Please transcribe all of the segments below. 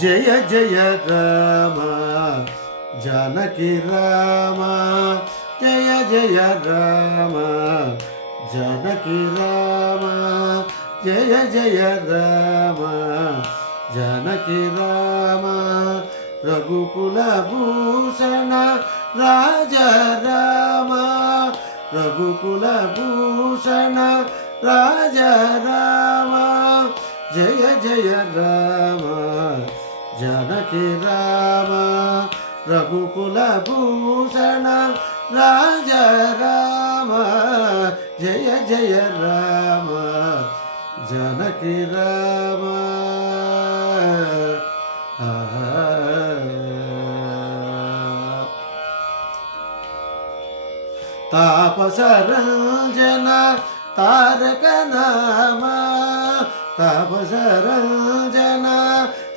జయ జయ రామ జానకి రామ జయ జయ రామ జానకి రామ జయ జయ రామ జానకి రామ రఘుకుల భూషణ రాజా రామ రఘుకుల భూషణ రాజా రామ జయ జయ రామ జానకి రామ రఘుకుల భూషణ రాజా రామ జయ జయ రామ జానకి రామ తాపసరంజన తారక నామ తాపసరంజన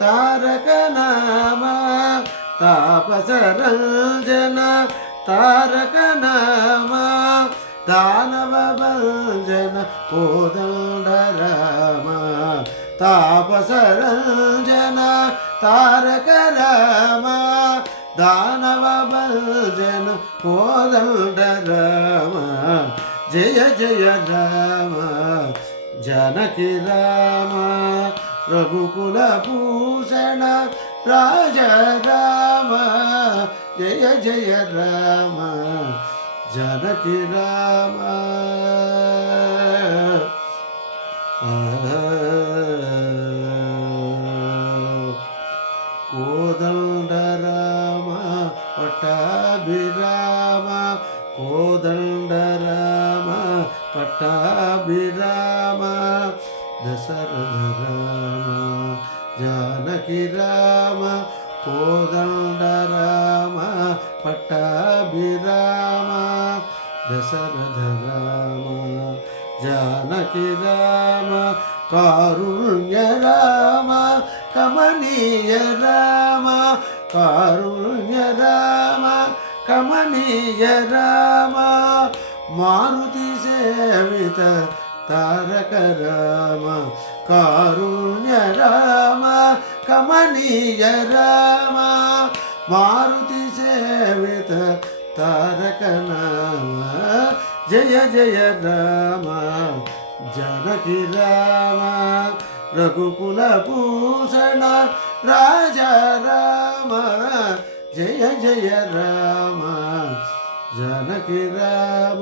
తారక నామ తాపసరంజన తారక నామ దానవ భంజన కోదండ రామ తాపసరంజన తారక రామ దానవ భంజన కోదండ రామ జయ జయ రామ జానకి రామ రఘుకుల భూషణ రాజా రామ జయ జయ రామ జానకి రామ కోదండ రామ పట్టాభిరామ కోదండ రామ పట్టాభిరామ దశరథ రామ జానకి రామ కోదండ రామ పట్టాభిరామ దశరథ రామ జానకి రామ కారుణ్య రామ కమనీయ రామ కారుణ్య రామ కమనీయ రామ మారుతి సేవిత తారక రామ కారుణ్య రామ కమనీయ రామ మారుతి సేవిత తారక నామ జయ జయ రామ జానకి రామ రఘుకుల భూషణ రాజా రామ జయ జయ రామ జానకి రామ